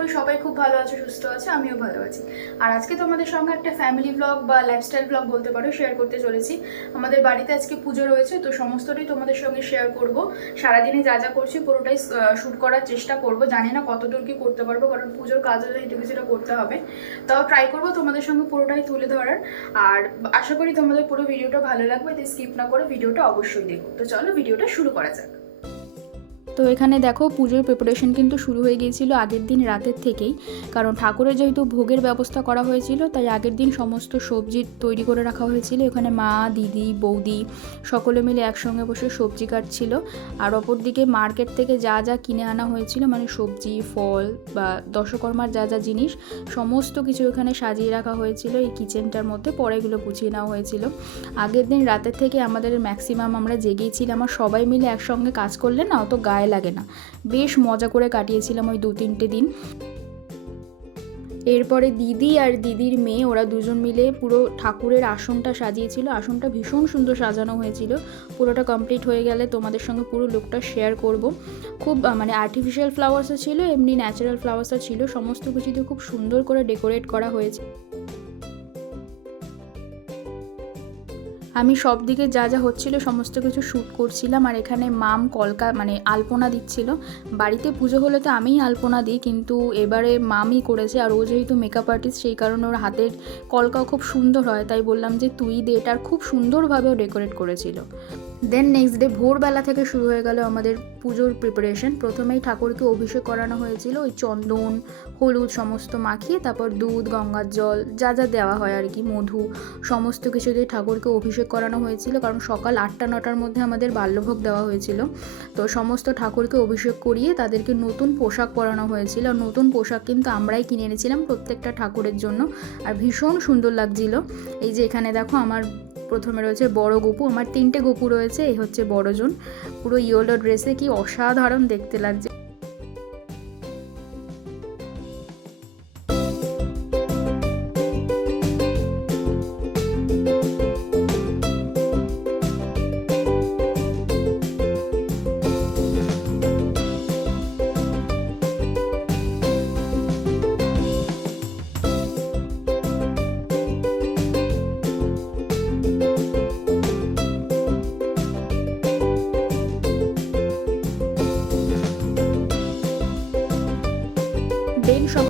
করি, সবাই খুব ভালো আছে, সুস্থ আছে, আমিও ভালো আছি। আর আজকে তোমাদের সঙ্গে একটা ফ্যামিলি ব্লগ বা লাইফস্টাইল ব্লগ বলতে পারো শেয়ার করতে চলেছি। আমাদের বাড়িতে আজকে পুজো রয়েছে, তো সমস্তটাই তোমাদের সঙ্গে শেয়ার করব। সারাদিনে যা যা করছি, পুরোটাই শ্যুট করার চেষ্টা করব। জানি না কতদূর কি করতে পারব, কারণ পুজোর কাজও যেহেতু কিছুটা করতে হবে। তাও ট্রাই করব তোমাদের সঙ্গে পুরোটাই তুলে ধরার। আর আশা করি তোমাদের পুরো ভিডিওটা ভালো লাগবে, তাই স্কিপ না করে ভিডিওটা অবশ্যই দেখো। তো চলো ভিডিওটা শুরু করা যাক। তো এখানে দেখো পুজোর প্রিপারেশন কিন্তু শুরু হয়ে গিয়েছিল আগের দিন রাতের থেকেই। কারণ ঠাকুরের যেহেতু ভোগের ব্যবস্থা করা হয়েছিল, তাই আগের দিন সমস্ত সবজি তৈরি করে রাখা হয়েছিল। এখানে মা, দিদি, বৌদি সকলে মিলে একসঙ্গে বসে সবজি কাটছিল। আর অপরদিকে মার্কেট থেকে যা যা কিনে আনা হয়েছিল মানে সবজি, ফল বা দশকর্মার যা যা জিনিস, সমস্ত কিছু এখানে সাজিয়ে রাখা হয়েছিল এই কিচেনটার মধ্যে। পরে এগুলো গুছিয়ে নেওয়া হয়েছিল। আগের দিন রাতের থেকে আমাদের ম্যাক্সিমাম আমরা জেগেছিলাম আর সবাই মিলে একসঙ্গে কাজ করলে না অত গায়ে লাগে না। বেশ মজা করে কাটিয়েছিলাম ওই দু তিনটে দিন। এরপরে দিদি আর দিদির মেয়ে, ওরা দুজন মিলে পুরো ঠাকুরের আসনটা সাজিয়েছিল। আসনটা ভীষণ সুন্দর সাজানো হয়েছিল। পুরোটা কমপ্লিট হয়ে গেলে তোমাদের সঙ্গে পুরো লুকটা শেয়ার করব। খুব মানে আর্টিফিশিয়াল ফ্লাওয়ার্সও ছিল, এমনি ন্যাচারাল ফ্লাওয়ার্সও ছিল। সমস্ত কিছুতে খুব সুন্দর করে ডেকোরেট করা হয়েছে। আমি সব দিকে যা যা হচ্ছিল সমস্ত কিছু শ্যুট করছিলাম আর এখানে মাম কলকা মানে আলপনা দিচ্ছিল। বাড়িতে পুজো হলে তো আমিই আলপনা দিই, কিন্তু এবারে মামই করেছে আর ও যেহেতু মেকআপ আর্টিস্ট সেই কারণে ওর হাতের কলকাও খুব সুন্দর হয়। তাই বললাম যে তুই দে এটার খুব সুন্দরভাবে ও ডেকোরেট করেছিল। দেন নেক্সট ডে ভোরবেলা থেকে শুরু হয়ে গেল আমাদের পুজোর প্রিপারেশন প্রথমেই ঠাকুরকে অভিষেক করানো হয়েছিল ওই চন্দন, হলুদ সমস্ত মাখিয়ে তারপর দুধ, গঙ্গার জল, যা যা দেওয়া হয় আর কি, মধু সমস্ত কিছু দিয়ে ঠাকুরকে অভিষেক করানো হয়েছিল। কারণ সকাল আটটা, নটার মধ্যে আমাদের বাল্যভোগ দেওয়া হয়েছিল। তো সমস্ত ঠাকুরকে অভিষেক করিয়ে তাদেরকে নতুন পোশাক পরানো হয়েছিল। নতুন পোশাক কিন্তু আমরাই কিনে এনেছিলাম প্রত্যেকটা ঠাকুরের জন্য। আর ভীষণ সুন্দর লাগছিল। এই যে এখানে দেখো আমার প্রথমে রয়েছে বড় গপু, আমার তিনটে গপু রয়েছে, এই হচ্ছে বড়জন। পুরো ইয়েলো ড্রেসে কি অসাধারণ দেখতে লাগছে।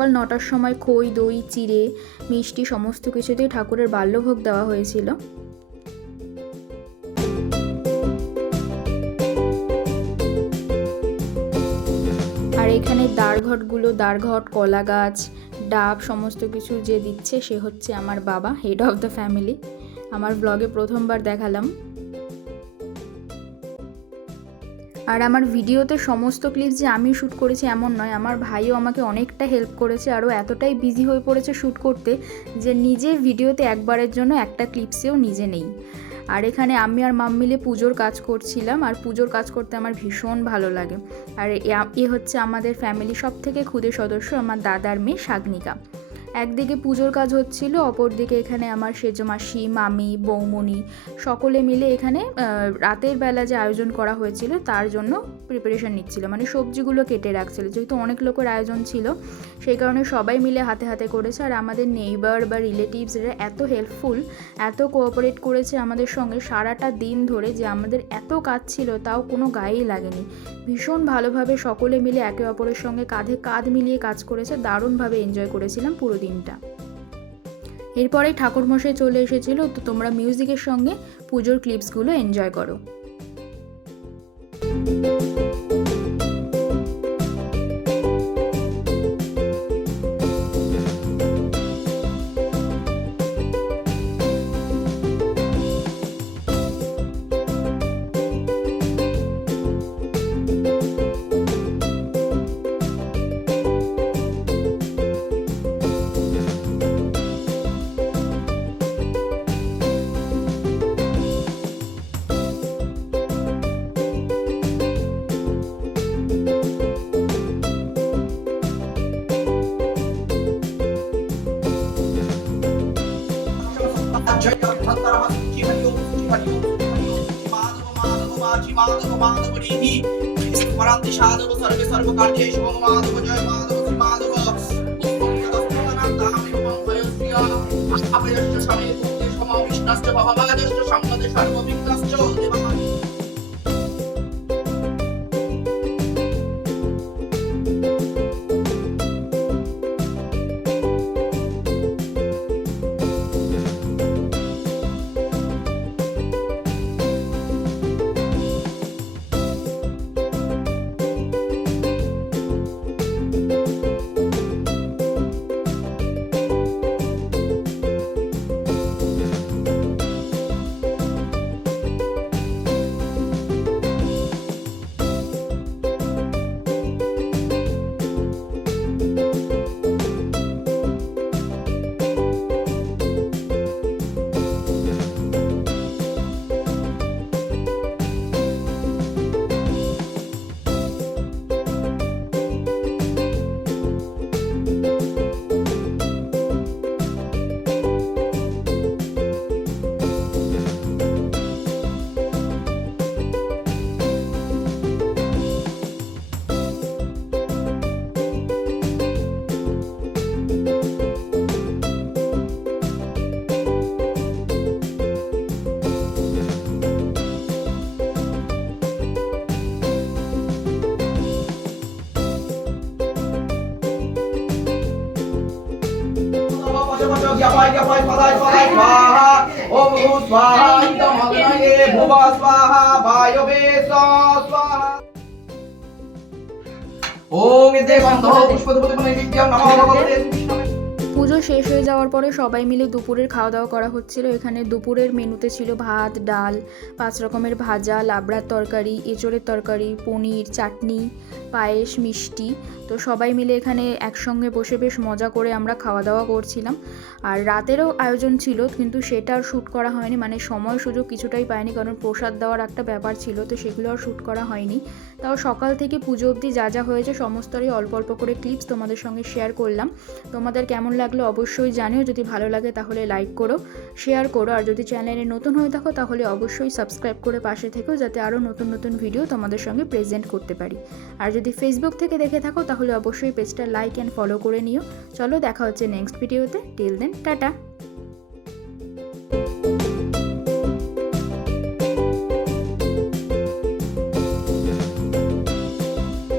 সকাল নটার সময় খই, দই, চিড়ে, মিষ্টি সমস্ত কিছুতেই ঠাকুরের বাল্যভোগ দেওয়া হয়েছিল। আর এখানে দাঁড়ঘটগুলো, দাঁড়ঘট কলা গাছ ডাব সমস্ত কিছু যে দিচ্ছে সে হচ্ছে আমার বাবা হেড অফ দ্য ফ্যামিলি আমার ব্লগে প্রথমবার দেখালাম। আর আমার ভিডিওতে সমস্ত ক্লিপ যে আমি শ্যুট করেছি এমন নয়, আমার ভাইও আমাকে অনেকটা হেল্প করেছে আরও এতটাই বিজি হয়ে পড়েছে শ্যুট করতে যে নিজে ভিডিওতে একবারের জন্য একটা ক্লিপসেও নিজে নেই। আর এখানে আমি আর মাম মিলে পুজোর কাজ করছিলাম আর পুজোর কাজ করতে আমার ভীষণ ভালো লাগে। আর এ- হচ্ছে আমাদের ফ্যামিলি সব থেকে ক্ষুদে সদস্য আমার দাদার মেয়ে শাগনিকা। একদিকে পুজোর কাজ হচ্ছিল, অপরদিকে এখানে আমার সেজমাসি, মামি বৌমনি সকলে মিলে এখানে রাতের বেলা যে আয়োজন করা হয়েছিল তার জন্য প্রিপারেশন নিচ্ছিল। মানে সবজিগুলো কেটে রাখছিল। যেহেতু অনেক লোকের আয়োজন ছিল, সেই কারণে সবাই মিলে হাতে হাতে করেছে। আর আমাদের নেইবার বা রিলেটিভসরা এত হেল্পফুল এত কোঅপারেট করেছে আমাদের সঙ্গে সারাটা দিন ধরে যে আমাদের এত কাজ ছিল, তাও কোনো গায়েই লাগেনি। ভীষণ ভালোভাবে সকলে মিলে একে অপরের সঙ্গে কাঁধে কাঁধ মিলিয়ে কাজ করেছে, দারুণভাবে এনজয় করেছিলাম পুরো দিনটা। এরপরে ঠাকুরমশাই চলে এসেছিল তো তোমরা মিউজিকের সঙ্গে পুজোর ক্লিপসগুলো এনজয় করো। శ్రీ మాధవ మాధవ రీహి పరాంతి సాధవ సర్వే సర్వకార్యే శుభం మాధవ జయ మాధవ శ్రీ మాధవ সমাবিষ্ট সমাবিষ্ট ভবাদেষ্ট সম্মদে সর্ববিঘ্নশ্চ দেবাহ सम्पदे सर्वविघ्नश्च देवः ज्ञापाय ज्ञापाय पदाय पदाय स्वाहा ओम भू स्वाहा इदम अग्नये भुव स्वाहा वायवे स्वाहा ओम देवं धो पुष्पदपति नैवेद्यं नमो भगवते विष्णवे পুজো শেষ হয়ে যাওয়ার পরে সবাই মিলে দুপুরের খাওয়া দাওয়া করা হচ্ছিল। এখানে দুপুরের মেনুতে ছিল ভাত, ডাল, পাঁচ রকমের ভাজা, লাবড়ার তরকারি, এঁচড়ের তরকারি, পনির, চাটনি, পায়েস, মিষ্টি। তো সবাই মিলে এখানে একসঙ্গে বসে বেশ মজা করে আমরা খাওয়া দাওয়া করছিলাম। আর রাতেরও আয়োজন ছিল, কিন্তু সেটা আর শ্যুট করা হয়নি। মানে সময় সুযোগ কিছুটাই পায়নি, কারণ প্রসাদ দেওয়ার একটা ব্যাপার ছিল, তো সেগুলো আর শ্যুট করা হয়নি। তাও সকাল থেকে পুজো অবধি যা যা হয়েছে, সমস্তরই অল্প অল্প করে ক্লিপস তোমাদের সঙ্গে শেয়ার করলাম। তোমাদের কেমন লাগল অবশ্যই জানিও। যদি ভালো লাগে তাহলে লাইক করো শেয়ার করো। আর যদি চ্যানেলে নতুন হয়ে থাকো তাহলে অবশ্যই সাবস্ক্রাইব করে পাশে থেকেও যাতে আরও নতুন নতুন ভিডিও তোমাদের সঙ্গে প্রেজেন্ট করতে পারি। আর যদি ফেসবুক থেকে দেখে থাকো তাহলে অবশ্যই পেজটা লাইক অ্যান্ড ফলো করে নিও। চলো দেখা হচ্ছে নেক্সট ভিডিওতে টিল দেন টাটা!